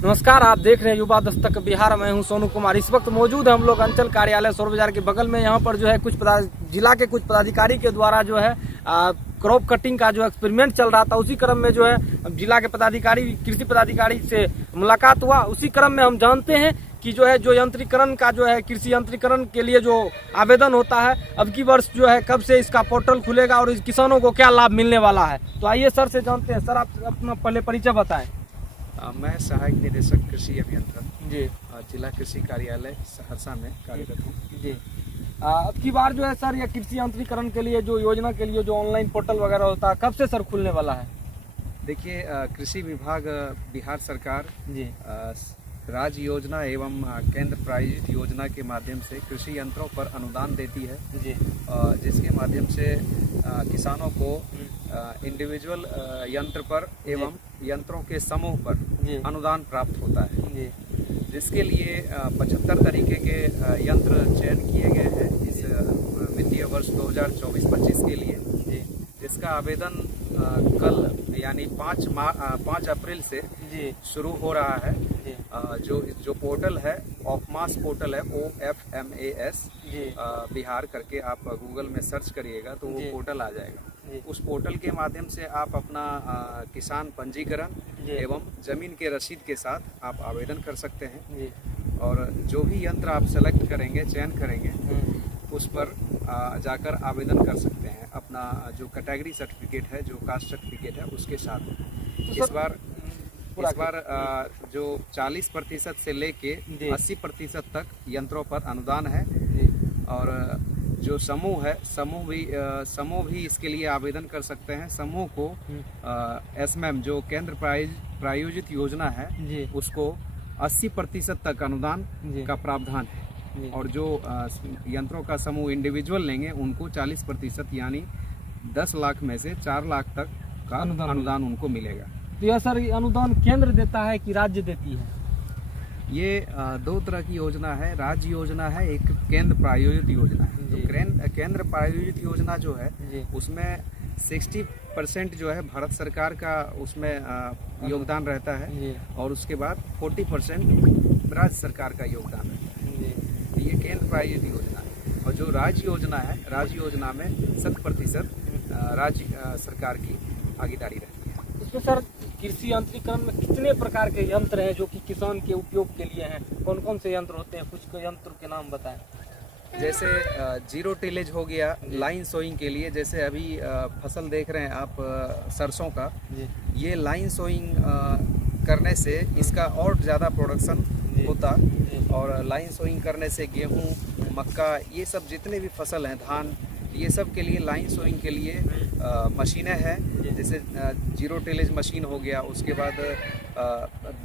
नमस्कार, आप देख रहे हैं युवा दस्तक बिहार। मैं हूं सोनू कुमार। इस वक्त मौजूद है हम लोग अंचल कार्यालय सौर बाजार के बगल में। यहां पर जो है कुछ जिला के कुछ पदाधिकारी के द्वारा जो है क्रॉप कटिंग का जो एक्सपेरिमेंट चल रहा था। उसी क्रम में जो है जिला के पदाधिकारी, कृषि पदाधिकारी से मुलाकात हुआ। उसी क्रम में हम जानते हैं कि जो है जो यंत्रीकरण का जो है कृषि यंत्रीकरण के लिए जो आवेदन होता है, अब की वर्ष जो है कब से इसका पोर्टल खुलेगा और इस किसानों को क्या लाभ मिलने वाला है। तो आइए सर से जानते हैं। सर, आप अपना पहले परिचय बताएं। मैं सहायक निदेशक कृषि अभियंत्रण जी, जिला कृषि कार्यालय सहरसा में कार्यरत हूँ। जी। अब की बार जो है सर ये कृषि यंत्रीकरण के लिए जो योजना के लिए जो ऑनलाइन पोर्टल वगैरह होता है, कब से सर खुलने वाला है? देखिए, कृषि विभाग बिहार सरकार जी, राज्य योजना एवं केंद्र प्रायोजित योजना के माध्यम से कृषि यंत्रों पर अनुदान देती है, जी, जिसके माध्यम से किसानों को इंडिविजुअल यंत्र पर एवं यंत्रों के समूह पर अनुदान प्राप्त होता है, जी, जिसके लिए 75 तरीके के यंत्र चयन किए गए हैं इस वित्तीय वर्ष 2024-25 के लिए। इसका आवेदन कल यानी 5 अप्रैल से शुरू हो रहा है। जो पोर्टल है ऑफमास पोर्टल है, OFMAS बिहार करके आप गूगल में सर्च करिएगा तो वो पोर्टल आ जाएगा। उस पोर्टल के माध्यम से आप अपना किसान पंजीकरण एवं जमीन के रसीद के साथ आप आवेदन कर सकते हैं। और जो भी यंत्र आप सेलेक्ट करेंगे, चयन करेंगे, उस पर जाकर आवेदन कर सकते हैं। अपना जो कैटेगरी सर्टिफिकेट है, जो कास्ट सर्टिफिकेट है, उसके साथ। इस बार जो 40% से लेके 80% तक यंत्रों पर अनुदान है। और जो समूह है, समूह भी इसके लिए आवेदन कर सकते हैं। समूह को SMM जो केंद्र प्रायोजित योजना है, उसको 80% तक अनुदान का प्रावधान है। और जो यंत्रों का समूह इंडिविजुअल लेंगे उनको 40% यानी 10 लाख में से 4 लाख तक का अनुदान उनको मिलेगा। तो यह सर अनुदान केंद्र देता है कि राज्य देती है? ये 2 तरह की योजना है। राज्य योजना है, एक केंद्र प्रायोजित योजना है। तो केंद्र प्रायोजित योजना जो है उसमें 60% जो है भारत सरकार का उसमें योगदान रहता है और उसके बाद 40% राज्य सरकार का योगदान रहता है। ये केंद्र प्रायोजित योजना है। और जो राज्य योजना है, राज्य योजना में 100% राज्य सरकार की भागीदारी रहती है। इसमें सर कृषि यंत्रीकरण में कितने प्रकार के यंत्र हैं जो कि किसान के उपयोग के लिए हैं? कौन कौन से यंत्र होते हैं? कुछ यंत्र के नाम बताएं। जैसे जीरो टिलेज हो गया, लाइन सोइंग के लिए। जैसे अभी फसल देख रहे हैं आप सरसों का, ये लाइन सोइंग करने से इसका और ज़्यादा प्रोडक्शन होता। और लाइन सोइंग करने से गेहूँ, मक्का, ये सब जितने भी फसल हैं, धान, ये सब के लिए लाइन सोइंग के लिए मशीनें हैं। जैसे जीरो टिलेज मशीन हो गया, उसके बाद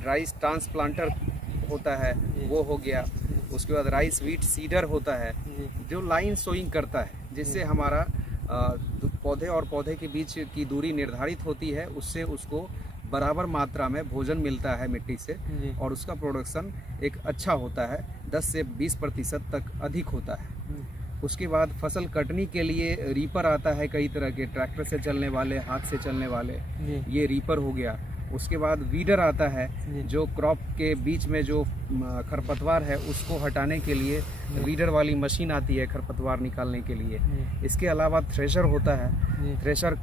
राइस ट्रांसप्लांटर होता है, वो हो गया। उसके बाद राइस वीट सीडर होता है जो लाइन सोइंग करता है, जिससे हमारा पौधे और पौधे के बीच की दूरी निर्धारित होती है। उससे उसको बराबर मात्रा में भोजन मिलता है मिट्टी से और उसका प्रोडक्शन एक अच्छा होता है, 10 से 20% तक अधिक होता है। उसके बाद फसल कटनी के लिए रीपर आता है, कई तरह के, ट्रैक्टर से चलने वाले, हाथ से चलने वाले, ये रीपर हो गया। उसके बाद वीडर आता है, जो क्रॉप के बीच में जो खरपतवार है उसको हटाने के लिए वीडर वाली मशीन आती है, खरपतवार निकालने के लिए। इसके अलावा थ्रेशर होता है। थ्रेशर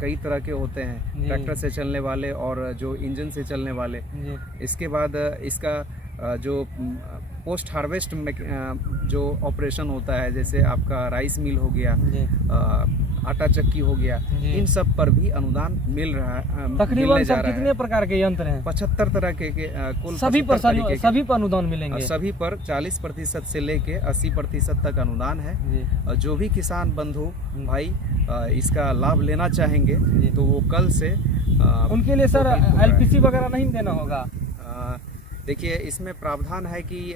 कई तरह के होते हैं, ट्रैक्टर से चलने वाले और जो इंजन से चलने वाले। इसके बाद इसका जो पोस्ट हार्वेस्ट में जो ऑपरेशन होता है, जैसे आपका राइस मिल हो गया, आटा चक्की हो गया, इन सब पर भी अनुदान मिल रहा है। तकरीबन सर कितने प्रकार के यंत्र हैं? 75 तरह के कुल सभी पर अनुदान मिलेंगे? सभी पर 40% से लेके 80% तक अनुदान है। और जो भी किसान बंधु भाई इसका लाभ लेना चाहेंगे तो वो कल से उनके लिए सर LPC वगैरह नहीं देना होगा? देखिए, इसमें प्रावधान है कि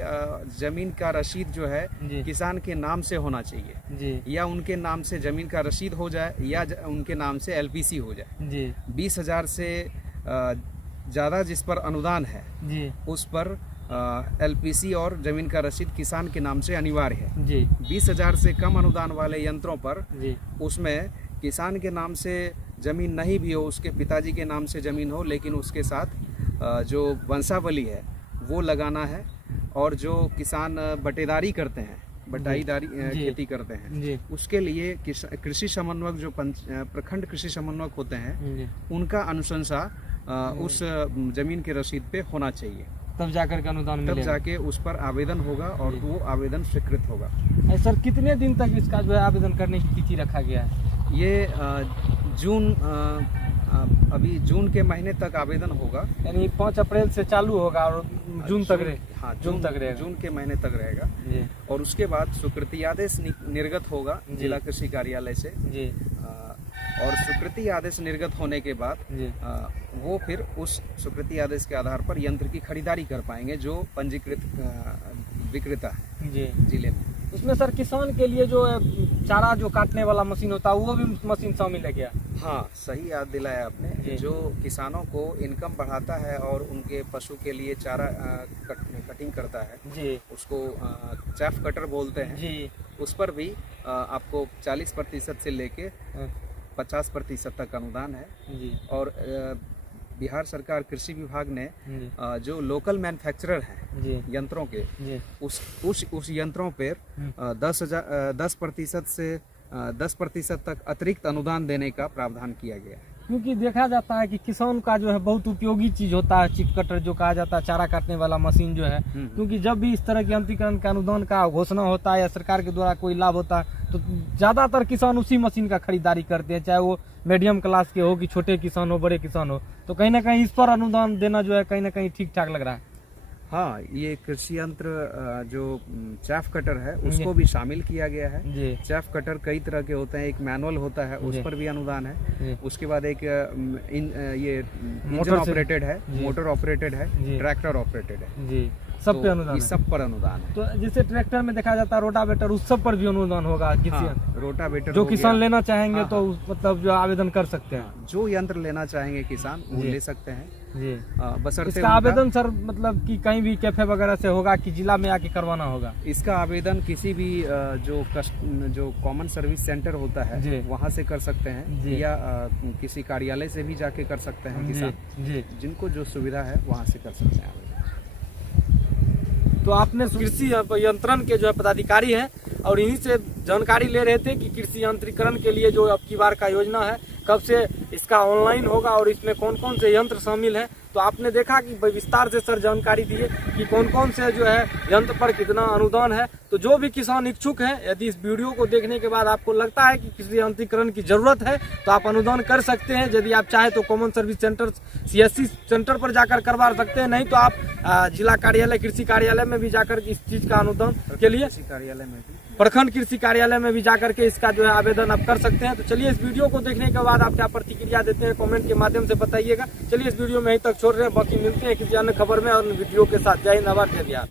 जमीन का रसीद जो है किसान के नाम से होना चाहिए, या उनके नाम से जमीन का रसीद हो जाए या उनके नाम से LPC हो जाए। 20,000 से ज़्यादा जिस पर अनुदान है उस पर LPC और जमीन का रसीद किसान के नाम से अनिवार्य है। 20,000 से कम अनुदान वाले यंत्रों पर उसमें किसान के नाम से जमीन नहीं भी हो, उसके पिताजी के नाम से जमीन हो, लेकिन उसके साथ जो वंशावली है वो लगाना है, और जो किसान बटेदारी करते हैं, बटाईदारी खेती करते हैं, जी उसके लिए कृषि समन्वयक जो प्रखंड कृषि समन्वयक होते हैं, जी उनका अनुशंसा उस जमीन के रसीद पे होना चाहिए, तब जाकर के अनुदान तब मिलेगा। जाके उस पर आवेदन होगा और वो आवेदन स्वीकृत होगा। सर कितने दिन तक इसका जो है आवेदन करने की तिथि रखा गया है? ये अभी जून के महीने तक आवेदन होगा, यानी 5 अप्रैल से चालू होगा और जून तक हाँ जून तक रहेगा। जून के महीने तक रहेगा। जी और उसके बाद स्वीकृति आदेश निर्गत होगा जिला कृषि कार्यालय से, जी और स्वीकृति आदेश निर्गत होने के बाद जी वो फिर उस स्वीकृति आदेश के आधार पर यंत्र की खरीदारी कर पाएंगे जो पंजीकृत विक्रेता है जी। जिले में। उसमें सर किसान के लिए जो चारा जो काटने वाला मशीन होता है वो भी मशीन शामिल है क्या? हाँ, सही याद दिलाया आपने। जी। जो किसानों को इनकम बढ़ाता है और उनके पशु के लिए चारा कटिंग करता है, जी उसको चैफ कटर बोलते हैं जी उस पर भी आपको 40% से लेके 50% तक अनुदान है। जी और बिहार सरकार कृषि विभाग ने जी जो लोकल मैन्युफैक्चरर हैं जी यंत्रों के, जी उस यंत्रों पर 10% से 10% तक अतिरिक्त अनुदान देने का प्रावधान किया गया है। क्योंकि देखा जाता है कि किसान का जो है बहुत उपयोगी चीज होता है चिप कटर जो कहा जाता है, चारा काटने वाला मशीन जो है। क्योंकि जब भी इस तरह के यंत्रीकरण के अनुदान का घोषणा होता है या सरकार के द्वारा कोई लाभ होता है तो ज्यादातर किसान उसी मशीन का खरीदारी करते हैं, चाहे वो मीडियम क्लास के हो कि छोटे किसान हो बड़े किसान हो। तो कहीं ना कहीं इस पर अनुदान देना जो है कहीं ना कहीं ठीक ठाक लग रहा है। हाँ, ये कृषि यंत्र जो चैफ कटर है उसको भी शामिल किया गया है। जी चैफ कटर कई तरह के होते हैं, एक मैनुअल होता है उस पर भी अनुदान है। जी उसके बाद एक ये इंजन मोटर से- ऑपरेटेड है, जी। मोटर ऑपरेटेड है, जी। ट्रैक्टर ऑपरेटेड है, जी सब पे अनुदान इस है। सब पर अनुदान है। तो जैसे ट्रैक्टर में देखा जाता है रोटावेटर उस सब पर भी अनुदान होगा किसी हाँ, रोटावेटर जो हो किसान गया। लेना चाहेंगे हाँ, तो मतलब जो आवेदन कर सकते हैं। जो यंत्र लेना चाहेंगे किसान वो जी। ले सकते हैं, जी बशर्ते इसका उनका- आवेदन सर मतलब कि कहीं भी कैफे वगैरह से होगा कि जिला में आके करवाना होगा? इसका आवेदन किसी भी जो कॉमन सर्विस सेंटर होता जी। है वहाँ से कर सकते हैं, जी। या किसी कार्यालय से भी जाके कर सकते हैं किसान। जी जिनको जो सुविधा है वहाँ से कर सकते हैं आवेदन। तो आपने कृषि यंत्रण के जो है पदाधिकारी हैं और इन्हीं से जानकारी ले रहे थे कि कृषि यंत्रीकरण के लिए जो अब की बार का योजना है कब से इसका ऑनलाइन होगा और इसमें कौन कौन से यंत्र शामिल हैं। तो आपने देखा कि विस्तार से सर जानकारी दिए कि कौन कौन से जो है यंत्र पर कितना अनुदान है। तो जो भी किसान इच्छुक हैं, यदि इस वीडियो को देखने के बाद आपको लगता है कि कृषि यंत्रीकरण की जरूरत है तो आप अनुदान कर सकते हैं। यदि आप चाहे तो common service centre CSC centre पर जाकर करवा सकते हैं, नहीं तो आप जिला कार्यालय कृषि कार्यालय में भी जाकर इस चीज का अनुदान के लिए कृषि कार्यालय में भी, प्रखंड कृषि कार्यालय में भी जाकर के इसका जो है आवेदन आप कर सकते हैं। तो चलिए इस वीडियो को देखने के बाद आप क्या प्रतिक्रिया देते हैं कमेंट के माध्यम से बताइएगा। चलिए इस वीडियो में यहीं तक छोड़ रहे हैं, बाकी मिलते हैं किसी अन्य खबर में और वीडियो के साथ। जय हिंद, आभार, जय बिहार।